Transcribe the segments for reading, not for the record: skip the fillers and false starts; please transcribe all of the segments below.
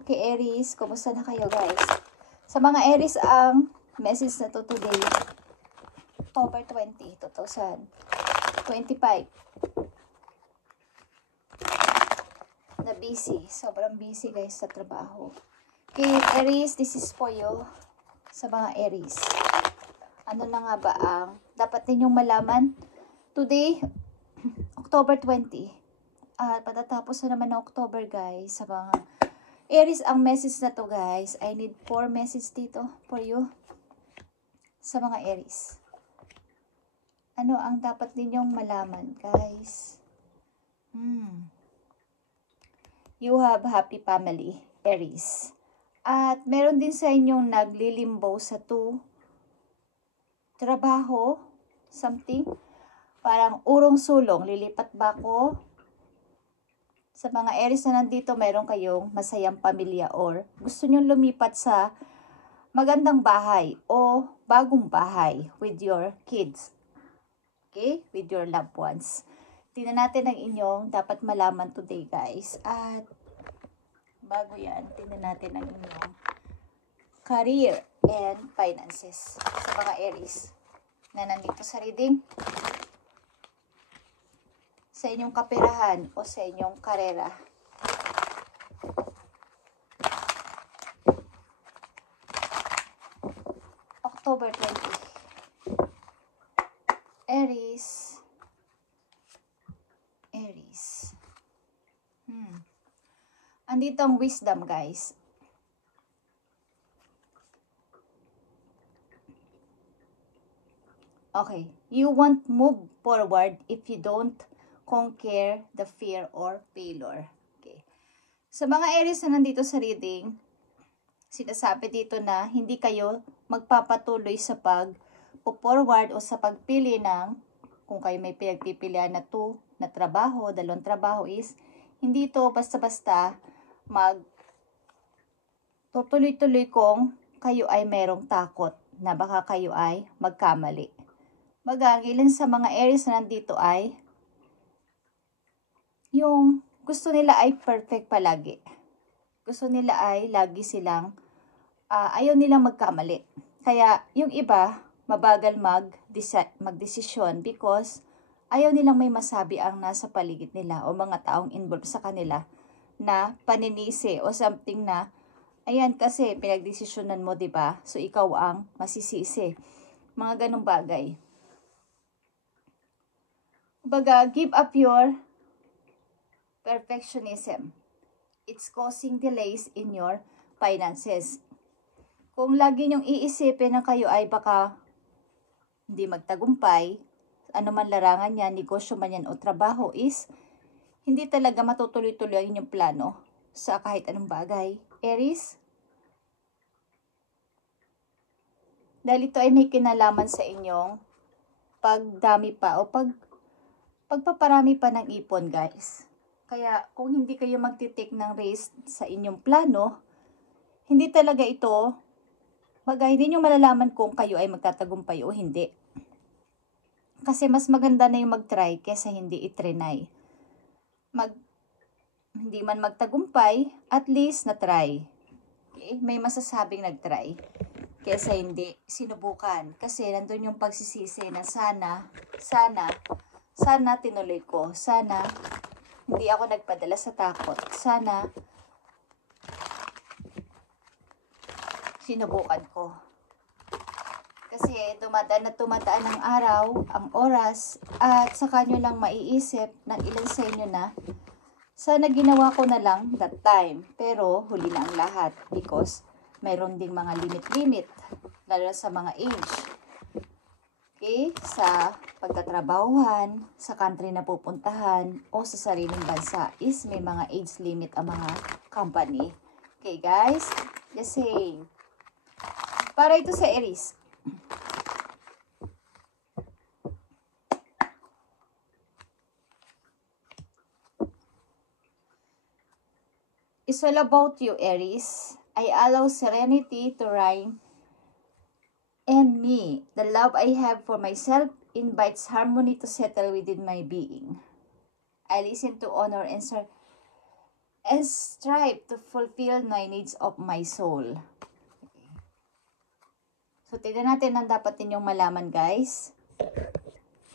Okay, Aries, kumusta na kayo guys? Sa mga Aries, ang message na to today, October 20, 2025. Na busy, sobrang busy guys sa trabaho. Okay, Aries, this is for you. Sa mga Aries, ano na nga ba ang dapat ninyong malaman today, October 20. Patatapos na naman ng October guys. Sa mga Aries, ang message na to guys, I need 4 message dito for you. Sa mga Aries, ano ang dapat ninyong malaman guys? You have happy family, Aries. At meron din sa inyong naglilimbo sa trabaho, something. Parang urong-sulong, lilipat ba ako? Sa mga Aries na nandito, meron kayong masayang pamilya or gusto nyo lumipat sa magandang bahay o bagong bahay with your kids. Okay? With your loved ones. Tingnan natin ang inyong dapat malaman today guys. At bago yan, tingnan natin ang inyong career and finances sa mga Aries na nandito sa reading. Sa inyong kaperahan o sa inyong karera. October 20. Aries. Aries. Andito ang wisdom guys. Okay. You won't move forward if you don't conquer the fear or failure. Okay. Sa mga Aries na nandito sa reading, sinasabi dito na hindi kayo magpapatuloy sa pag-forward o sa pagpili ng, kung kayo may pinagpipilian na trabaho, dalawang trabaho is, hindi ito basta-basta tutuloy-tuloy kung kayo ay merong takot na baka kayo ay magkamali. Ilan sa mga Aries na nandito ay yung gusto nila ay perfect palagi. Gusto nila ay lagi silang, ayaw nilang magkamali. Kaya yung iba, mabagal magdesisyon because ayaw nilang may masabi ang nasa paligid nila o mga taong involved sa kanila na paninisi o something na, ayan kasi pinagdesisyonan mo, diba? So ikaw ang masisisi. Mga ganong bagay. Baga, give up your perfectionism. It's causing delays in your finances. Kung lagi niyong iisipin na kayo ay baka hindi magtagumpay, ano man larangan yan, negosyo man yan o trabaho is, hindi talaga matutuloy-tuloy ang inyong plano sa kahit anong bagay. Aries, dahil ito ay may kinalaman sa inyong pagdami pa o pagpaparami pa ng ipon guys. Kaya kung hindi kayo magtitake ng risk sa inyong plano, hindi talaga ito, hindi nyo malalaman kung kayo ay magtatagumpay o hindi. Kasi mas maganda na yung mag-try kesa hindi itrinay. Hindi man magtagumpay, at least na-try. Okay? May masasabing nag-try kesa hindi sinubukan. Kasi nandun yung pagsisisi na sana tinuloy ko. Sana hindi ako nagpadala sa takot. Sana sinubukan ko. Kasi tumataan ang araw, ang oras, at saka nyo lang maiisip ng ilan sa inyo na sana ginawa ko na lang that time. Pero huli na ang lahat because mayroon ding mga limit-limit, lalo sa mga age. Okay? Sa pagtatrabahuhan, sa country na pupuntahan, o sa sariling bansa is may mga age limit ang mga company. Okay guys? Just saying. Para ito sa Aries. It's all about you, Aries. I allow serenity to reign in me. The love I have for myself invites harmony to settle within my being. I listen to honor and and strive to fulfill my needs of my soul. Okay. So, tignan natin ang dapat ninyong malaman, guys.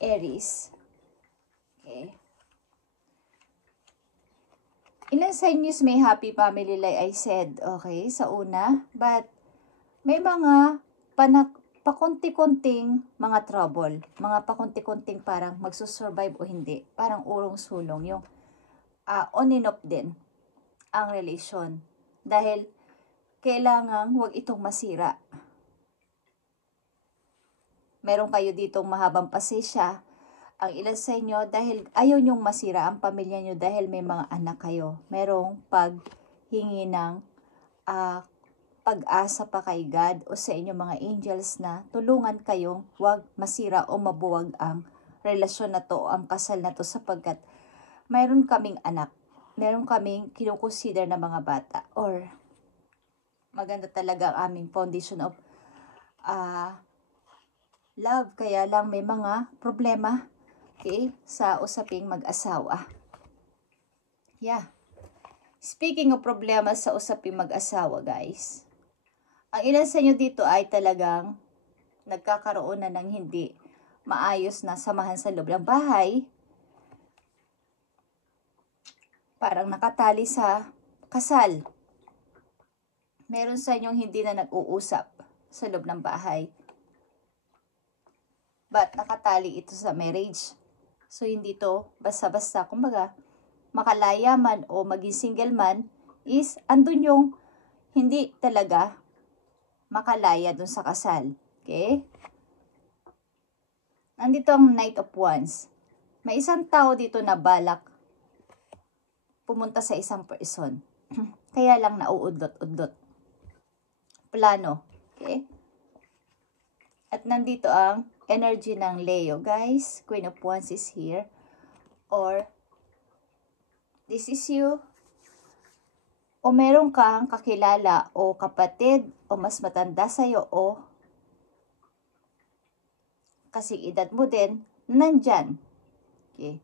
Aries. Okay. Ilan sa inyo may happy family like I said, okay, sa una. But, may mga pakunti-kunting mga trouble. Mga pakunti-kunting parang magsusurvive o hindi. Parang urong-sulong. Yung on and off din ang relasyon. Dahil, kailangan huwag itong masira. Meron kayo ditong mahabang pasensya. Ang ilan sa inyo, dahil ayaw nyong masira ang pamilya nyo dahil may mga anak kayo. Merong paghingi ng pag-asa pa kay God o sa inyong mga angels na tulungan kayong huwag masira o mabuwag ang relasyon na to o ang kasal na to sapagkat mayroon kaming anak. Meron kaming kinukonsider na mga bata or maganda talaga ang aming foundation of love. Kaya lang may mga problema, okay, sa usaping mag-asawa. Yeah. Speaking of problema sa usaping mag-asawa, guys. Ang ilan sa inyo dito ay talagang nagkakaroon na ng hindi maayos na samahan sa loob ng bahay. Parang nakatali sa kasal. Meron sa inyong hindi na nag-uusap sa loob ng bahay. But nakatali ito sa marriage. So hindi to basta-basta. Kumbaga, makalaya man o maging single man is andun yung hindi talaga makalaya dun sa kasal. Okay? Nandito ang Knight of Wands. May isang tao dito na balak pumunta sa isang person. Kaya lang nauudlot-udlot. Plano. Okay? At nandito ang energy ng Leo. Guys, Queen of Wands is here. Or, this is you. O meron kang kakilala o kapatid o mas matanda sa'yo o kasing edad mo din, nandyan. Okay.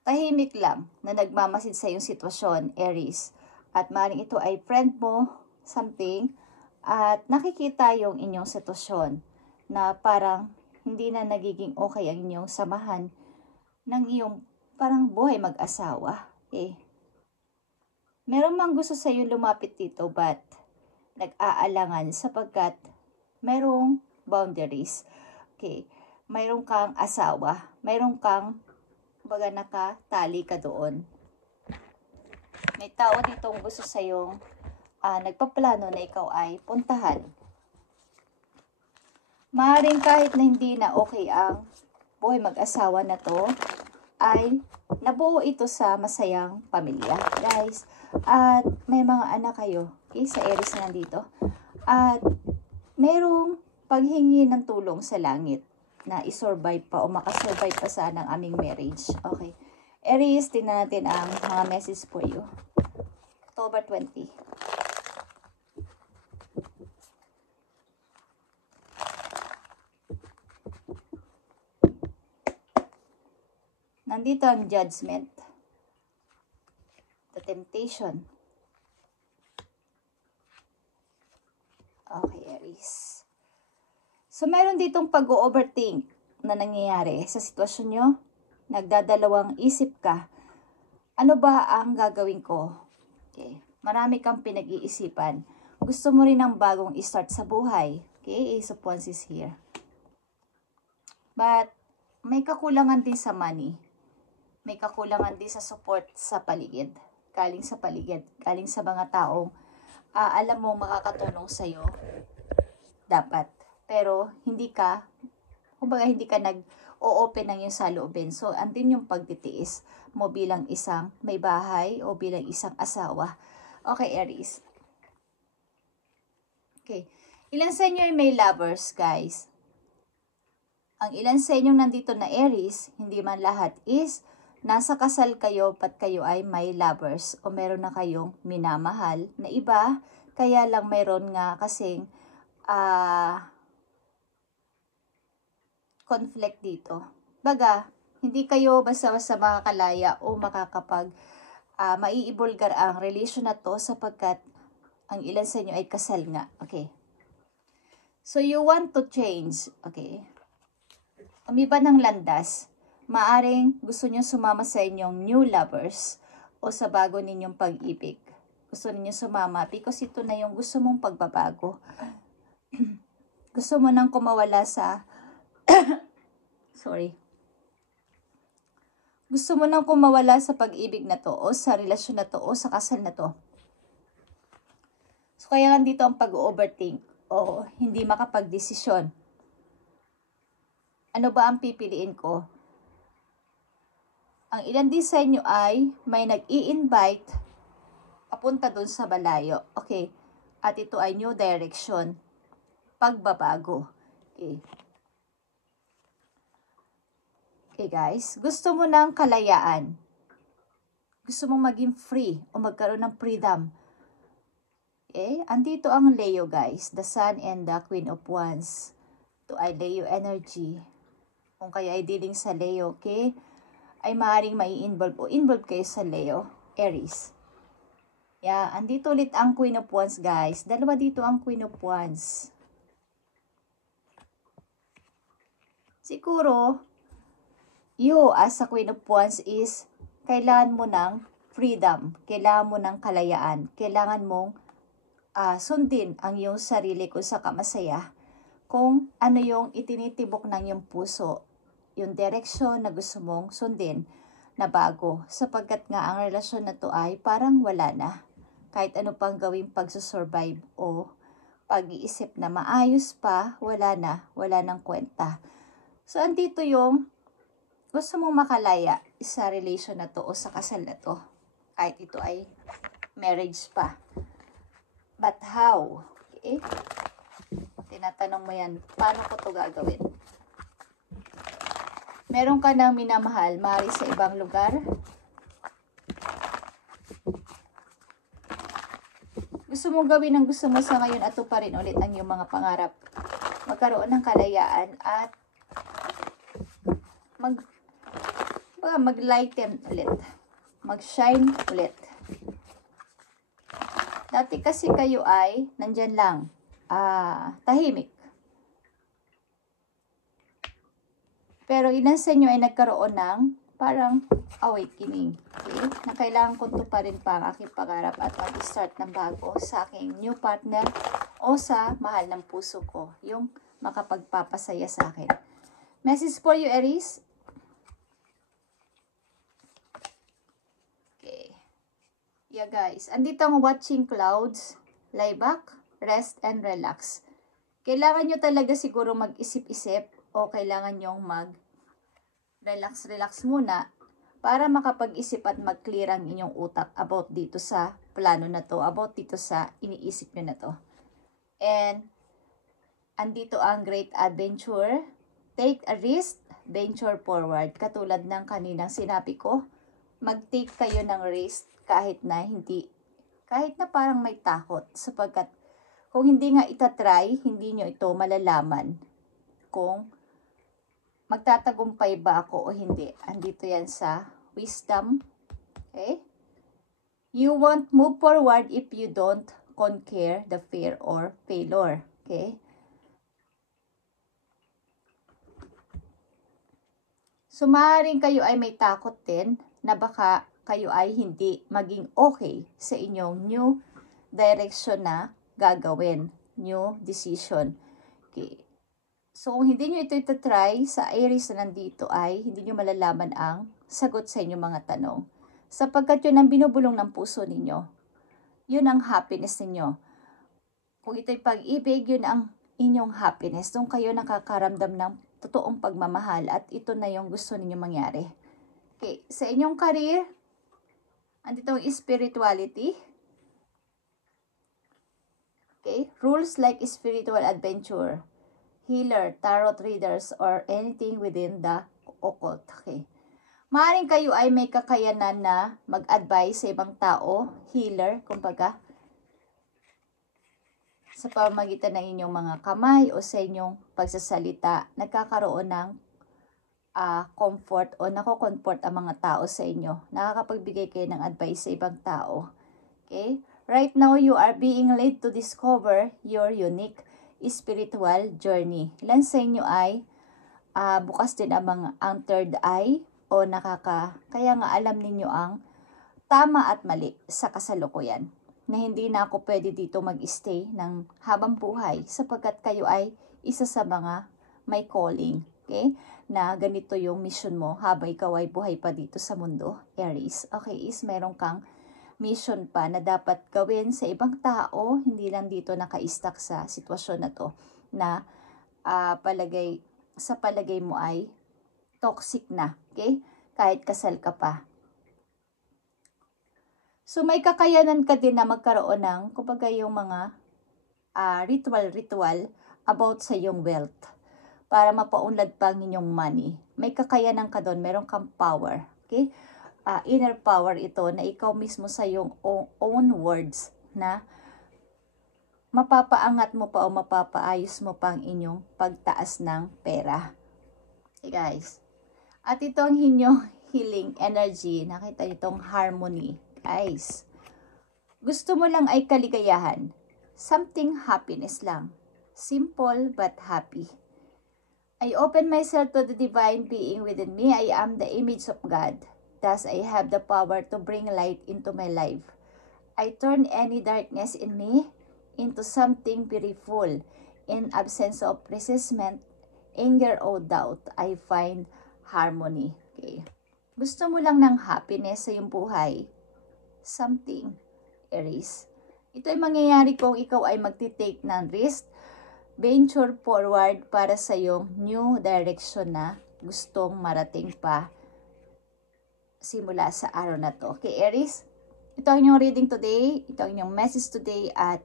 Tahimik lang na nagmamasid sa iyong sitwasyon, Aries. At maaaring ito ay friend mo, something, at nakikita yung inyong sitwasyon na parang hindi na nagiging okay ang inyong samahan ng iyong parang buhay mag-asawa. Okay. Meron mang gusto sa iyo lumapit dito but nag-aalangan sapagkat merong boundaries. Okay. Mayroon kang asawa. Mayroon kang baga nakatali ka doon. May tao dito gusto sa iyo nagpaplano na ikaw ay puntahan. Maaaring kahit na hindi na okay ang buhay mag-asawa na to, ay nabuo ito sa masayang pamilya, guys. At may mga anak kayo, okay, sa Aries na nandito. At merong paghingi ng tulong sa langit na isurvive pa o makasurvive pa sana ang aming marriage. Okay. Aries, tingnan natin ang mga message for you. October 20. Nandito ang judgment. The temptation. Okay, Aries. So, meron ditong pag-overthink na nangyayari sa sitwasyon nyo. Nagdadalawang isip ka. Ano ba ang gagawin ko? Okay. Marami kang pinag-iisipan. Gusto mo rin ng bagong start sa buhay. Okay, Ace of Wands is here. But, may kakulangan din sa money. May kakulangan din sa support sa paligid. Galing sa paligid. Galing sa mga taong alam mo makakatulong sa'yo. Dapat. Pero hindi ka, kumbaga hindi ka nag-o-open ng yung saloobin. So, andin yung pagtitiis mo bilang isang may bahay o bilang isang asawa. Okay, Aries. Okay. Ilan sa inyo ay may lovers, guys? Ang ilan sa inyong nandito na Aries, hindi man lahat, is nasa kasal kayo pat kayo ay may lovers o meron na kayong minamahal na iba, kaya lang mayroon nga kasing conflict dito. Baga, hindi kayo basta-basta makakalaya o makakapag maiibulgar ang relasyon na to sapagkat ang ilan sa inyo ay kasal nga. Okay. So, you want to change. Okay. Umiba ng landas. Maaring gusto nyo sumama sa inyong new lovers o sa bago ninyong pag-ibig. Gusto ninyo sumama because ito na yung gusto mong pagbabago. Gusto mo nang kumawala sa sorry. Gusto mo nang kumawala sa pag-ibig na to o sa relasyon na to o sa kasal na to. So kaya nandito ang pag-overthink o hindi makapag-desisyon. Ano ba ang pipiliin ko? Ang ilan din sa inyo ay may nag-i-invite papunta dun sa malayo. Okay. At ito ay new direction. Pagbabago. Okay. Okay guys. Gusto mo ng kalayaan. Gusto mong maging free o magkaroon ng freedom. Okay. Andito ang Leo guys. The Sun and the Queen of Wands. Ito ay Leo energy. Kung kayo ay dealing sa Leo, okay, ay maaaring mai-involve o involve kayo sa Leo, Aries. Yeah, andito ulit ang Queen of Wands, guys. Dalawa dito ang Queen of Wands. Siguro, you as a Queen of Wands is, kailangan mo ng freedom, kailangan mo ng kalayaan, kailangan mong sundin ang iyong sarili kung sa kamasaya, kung ano yung itinitibok ng iyong puso, yung direksyon na gusto mong sundin na bago, sapagkat nga ang relasyon na to ay parang wala na. Kahit ano pang gawing pagsusurvive o pag-iisip na maayos pa, wala na, wala nang kwenta. So, andito yung gusto mong makalaya sa relation na to o sa kasal na to. Kahit ito ay marriage pa. But how? Okay? Tinatanong mo yan, paano ko to gagawin? Meron ka ng minamahal, maaari sa ibang lugar. Gusto mong gawin ang gusto mo sa ngayon at tuparin ulit ang iyong mga pangarap. Magkaroon ng kalayaan at mag-lighten ulit. Mag-shine ulit. Dati kasi kayo ay nandyan lang, tahimik. Pero ilan sa inyo ay nagkaroon ng parang awakening. Okay? Na kailangan kong tuparin pa ang aking pangarap at mag-start ng bago sa aking new partner o sa mahal ng puso ko. Yung makapagpapasaya sa akin. Message for you, Aries. Okay. Yeah, guys. Andito ang watching clouds. Lie back, rest, and relax. Kailangan nyo talaga siguro mag-isip-isip o kailangan nyong relax muna para makapag-isip at mag-clear ang inyong utak about dito sa plano na to, about dito sa iniisip nyo na to. And, andito ang great adventure. Take a risk, venture forward. Katulad ng kaninang sinabi ko, mag-take kayo ng risk kahit na parang may takot. Sapagkat, kung hindi nga itatry, hindi nyo ito malalaman kung magtatagumpay ba ako o hindi. Andito yan sa wisdom. Okay? You won't move forward if you don't conquer the fear or failure. Okay? So, maaaring kayo ay may takot din na baka kayo ay hindi maging okay sa inyong new direction na gagawin. New decision. Okay. So, kung hindi nyo ito itatry, sa Aries na nandito ay hindi nyo malalaman ang sagot sa inyong mga tanong. Sapagkat yun ang binubulong ng puso ninyo. Yun ang happiness ninyo. Kung ito'y pag-ibig, yun ang inyong happiness. Doon kayo nakakaramdam ng totoong pagmamahal at ito na yung gusto ninyo mangyari. Okay, sa inyong career, andito ang spirituality. Okay, rules like spiritual adventure, healer, tarot readers, or anything within the occult. Okay. Maaaring kayo ay may kakayanan na mag-advise sa ibang tao, healer, kumbaga, sa pamamagitan ng inyong mga kamay o sa inyong pagsasalita, nagkakaroon ng comfort o nako-comfort ang mga tao sa inyo. Nakakapagbigay kayo ng advice sa ibang tao. Okay? Right now, you are being led to discover your unique spiritual journey. Ilan sa inyo ay bukas din ang third eye o kaya nga alam ninyo ang tama at mali sa kasalukuyan. Na hindi na ako pwede dito mag-stay ng habang buhay sapagkat kayo ay isa sa mga may calling. Okay? Na ganito yung mission mo habang ikaw ay buhay pa dito sa mundo, Aries. Okay, is meron kang mission pa na dapat gawin sa ibang tao, hindi lang dito naka-stuck sa sitwasyon na to na sa palagay mo ay toxic na, okay? Kahit kasal ka pa. So may kakayanan ka din na magkaroon ng kumbaga yung mga ritual about sa iyong wealth para mapaunlad pa ang inyong money. May kakayanan ka doon, meron kang power, okay? Inner power ito na ikaw mismo sa iyong own words na mapapaangat mo pa o mapapaayos mo pa ang inyong pagtaas ng pera. Okay guys. At ito ang inyong healing energy. Nakita niyo itong harmony. Guys, gusto mo lang ay kaligayahan. Something happiness lang. Simple but happy. I open myself to the divine being within me. I am the image of God. Thus, I have the power to bring light into my life. I turn any darkness in me into something beautiful. In absence of resentment, anger, or doubt, I find harmony. Okay. Gusto mo lang ng happiness sa iyong buhay. Something, Aries. Ito ay mangyayari kung ikaw ay magti-take ng risk, venture forward para sa iyong new direction na gustong marating pa simula sa araw na to. Okay, Aries? Ito ang inyong reading today. Ito ang inyong message today. At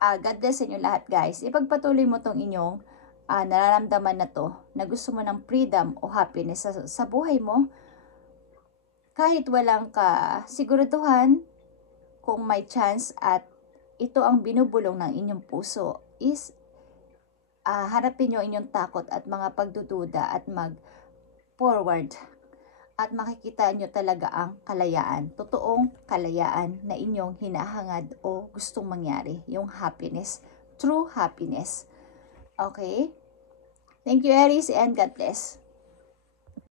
God bless sa inyo lahat, guys. Ipagpatuloy mo tong inyong nararamdaman na to, na gusto mo ng freedom o happiness sa buhay mo. Kahit walang kasiguraduhan, kung may chance at ito ang binubulong ng inyong puso, is harapin nyo inyong takot at mga pagdududa at mag-forward. At makikita nyo talaga ang kalayaan, totoong kalayaan na inyong hinahangad o gustong mangyari, yung happiness, true happiness. Okay? Thank you, Aries, and God bless.